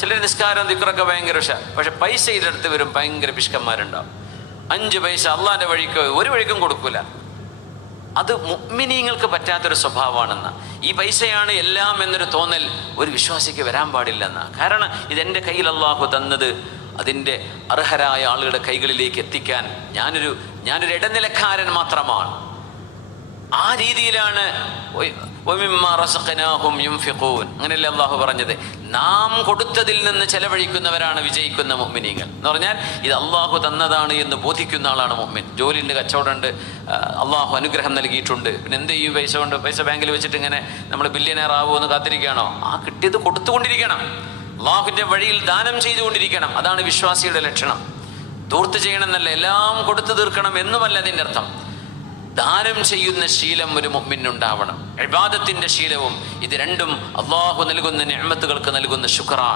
ചിലർ നിസ്കാരം ദിക്റൊക്കെ ഭയങ്കര പക്ഷെ പൈസയുടെ അടുത്ത് വരും ഭയങ്കര പിശുക്കന്മാരുണ്ടാവും. 5 പൈസ അള്ളാന്റെ വഴിക്ക് ഒരു വഴിക്കും കൊടുക്കൂല. അത് മുഅ്മിനീങ്ങൾക്ക് പറ്റാത്തൊരു സ്വഭാവമാണെന്ന്. ഈ പൈസയാണ് എല്ലാം എന്നൊരു തോന്നൽ ഒരു വിശ്വാസിക്ക് വരാൻ പാടില്ലെന്ന. കാരണം ഇതെൻ്റെ കയ്യിൽ അള്ളാഹു തന്നത് അതിൻ്റെ അർഹരായ ആളുകളുടെ കൈകളിലേക്ക് എത്തിക്കാൻ ഞാനൊരു ഇടനിലക്കാരൻ മാത്രമാണ്. ആ രീതിയിലാണ് അങ്ങനെയല്ലേ അള്ളാഹു പറഞ്ഞത്. നാം കൊടുത്തതിൽ നിന്ന് ചെലവഴിക്കുന്നവരാണ് വിജയിക്കുന്ന മുഅ്മിനീങ്ങൾ എന്ന് പറഞ്ഞാൽ ഇത് അള്ളാഹു തന്നതാണ് എന്ന് ബോധിക്കുന്ന ആളാണ് മുഅ്മിൻ. ജോലിയുണ്ട്, കച്ചവടമുണ്ട്, അള്ളാഹു അനുഗ്രഹം നൽകിയിട്ടുണ്ട്, പിന്നെ എന്ത് ചെയ്യും പൈസ കൊണ്ട്? പൈസ ബാങ്കിൽ വെച്ചിട്ട് ഇങ്ങനെ നമ്മൾ ബില്യനെയർ ആവുമെന്ന് കാത്തിരിക്കുകയാണോ? ആ കിട്ടിയത് കൊടുത്തുകൊണ്ടിരിക്കണം, അള്ളാഹുവിൻ്റെ വഴിയിൽ ദാനം ചെയ്തുകൊണ്ടിരിക്കണം. അതാണ് വിശ്വാസിയുടെ ലക്ഷണം. ധൂർത്ത് ചെയ്യണമെന്നല്ല, എല്ലാം കൊടുത്തു തീർക്കണം എന്നുമല്ല അതിൻ്റെ അർത്ഥം. ദാനം ചെയ്യുന്ന ശീലം ഒരു മുഅ്മിനുണ്ടാവണം. ഇബാദത്തിന്റെ ശീലവും ഇത് രണ്ടും അള്ളാഹു നൽകുന്ന നിഅമത്തുകൾക്ക് നൽകുന്ന ശുക്റാണ്.